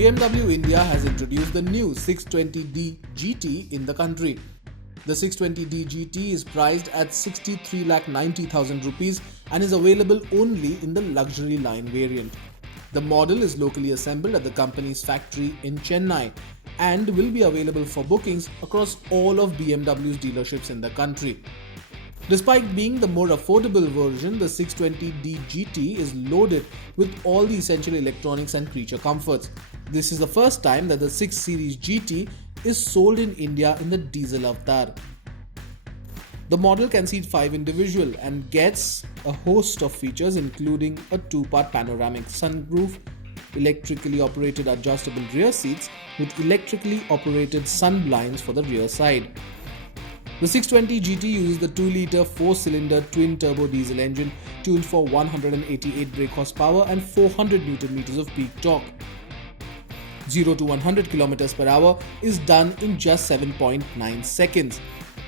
BMW India has introduced the new 620d GT in the country. The 620d GT is priced at 63,90,000 rupees and is available only in the luxury line variant. The model is locally assembled at the company's factory in Chennai and will be available for bookings across all of BMW's dealerships in the country. Despite being the more affordable version, the 620d GT is loaded with all the essential electronics and creature comforts. This is the first time that the 6 Series GT is sold in India in the diesel avatar. The model can seat 5 individuals and gets a host of features including a 2-part panoramic sunroof, electrically operated adjustable rear seats with electrically operated sun blinds for the rear side. The 620 GT uses the 2-litre 4-cylinder twin-turbo diesel engine tuned for 188 brake horsepower and 400 Nm of peak torque. 0 to 100 km per hour is done in just 7.9 seconds.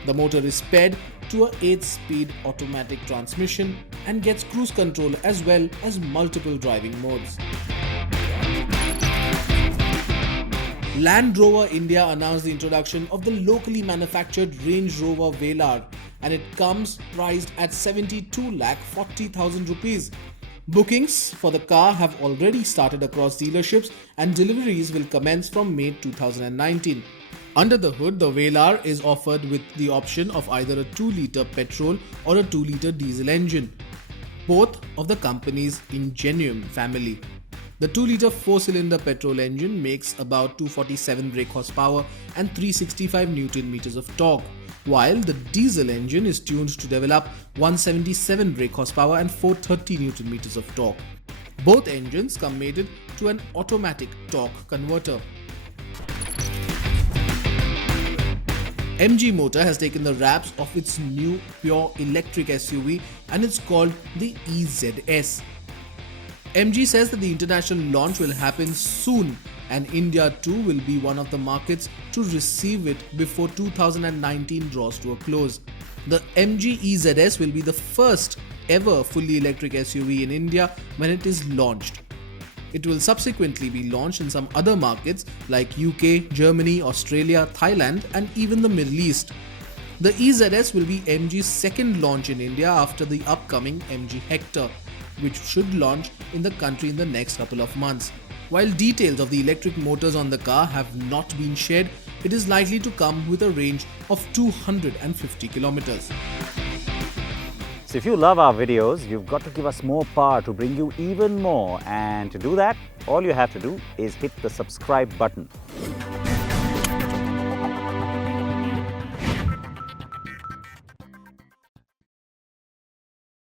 The motor is sped to an 8-speed automatic transmission and gets cruise control as well as multiple driving modes. Land Rover India announced the introduction of the locally manufactured Range Rover Velar, and it comes priced at 72,40,000 rupees. Bookings for the car have already started across dealerships and deliveries will commence from May 2019. Under the hood, the Velar is offered with the option of either a 2-litre petrol or a 2-litre diesel engine, both of the company's Ingenium family. The 2-litre 4-cylinder petrol engine makes about 247 brake horsepower and 365 Nm of torque, while the diesel engine is tuned to develop 177 brake horsepower and 430 Nm of torque. Both engines come mated to an automatic torque converter. MG Motor has taken the wraps of its new pure electric SUV and it's called the eZS. MG says that the international launch will happen soon and India too will be one of the markets to receive it before 2019 draws to a close. The MG eZS will be the first ever fully electric SUV in India when it is launched. It will subsequently be launched in some other markets like UK, Germany, Australia, Thailand and even the Middle East. The eZS will be MG's second launch in India after the upcoming MG Hector, which should launch in the country in the next couple of months. While details of the electric motors on the car have not been shared, it is likely to come with a range of 250 kilometers. So if you love our videos, you've got to give us more power to bring you even more, and to do that, all you have to do is hit the subscribe button.